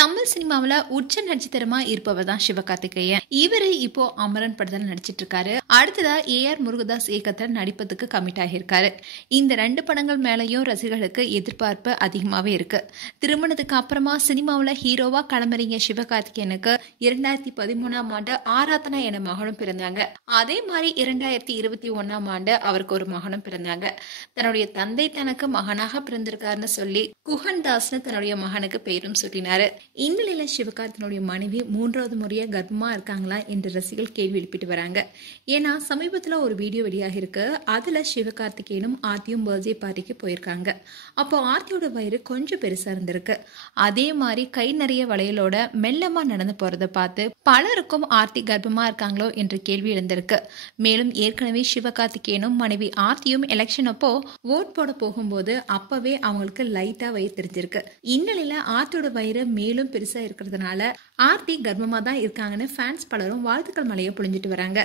தமிழ் சினிமாவில உச்ச நட்சத்திரமா இருப்பவர் தான் சிவகார்த்திகேயன். இவரு இப்போ அமரன் படத்துல நடிச்சிட்டு இருக்காரு. அடுத்ததா ஏஆர் முருகதாஸ் இயக்கத்துல நடிப்பதுக்கு கமிட் ஆகியிருக்காரு. இந்த 2 படங்கள் மேலயும் ரசிகர்களுக்கு எதிர்பார்ப்பு அதிகமாவே இருக்கு. திருமணத்துக்கு அப்புறமா சினிமாவில ஹீரோவா களமிறங்கிய சிவகார்த்திகேயனுக்கு 2013ஆம் ஆண்டு ஆராதனா என மகனும் பிறந்தாங்க. அதே மாதிரி 2021ஆம் ஆண்டு அவருக்கு ஒரு மகனும் பிறந்தாங்க. தன்னுடைய தந்தை தனக்கு மகனாக பிறந்திருக்காருன்னு சொல்லி குஹன் தாஸ்னு தன்னுடைய மகனுக்கு பெயரும் சூட்டினாரு. இந்நிலையில சிவகார்த்திகேயனுடைய மனைவி 3வது முறையா கர்ப்பமா இருக்காங்களா என்று ரசிகர்கள் கேள்வி எழுப்பிட்டு வராங்க. ஏன்னா சமீபத்துல ஒரு வீடியோ வெளியாக இருக்கு. அதுல சிவகார்த்திகேயனும் ஆர்த்தியும் பர்த்டே பார்ட்டிக்கு போயிருக்காங்க. அப்போ ஆர்த்தியோட வயிறு கொஞ்சம் பெருசா இருந்திருக்கு. அதே மாதிரி கை நிறைய வளையலோட மெல்லமா நடந்து போறத பார்த்து பலருக்கும் ஆர்த்தி கர்ப்பமா இருக்காங்களோ என்ற கேள்வி எழுந்திருக்கு. மேலும் ஏற்கனவே சிவகார்த்திகேயனும் மனைவி ஆர்த்தியும் எலெக்ஷன் அப்போ ஓட் போட போகும்போது அப்பவே அவங்களுக்கு லைட்டா வயிறு தெரிஞ்சிருக்கு. இந்நிலையில ஆர்த்தியோட வயிறு மேலும் பெருசா இருக்கிறதுனால ஆர்த்தி கர்ப்பமா தான் இருக்காங்கன்னு ஃபேன்ஸ் பலரும் வாழ்த்துக்கள் மலையை பொழிஞ்சிட்டு வராங்க.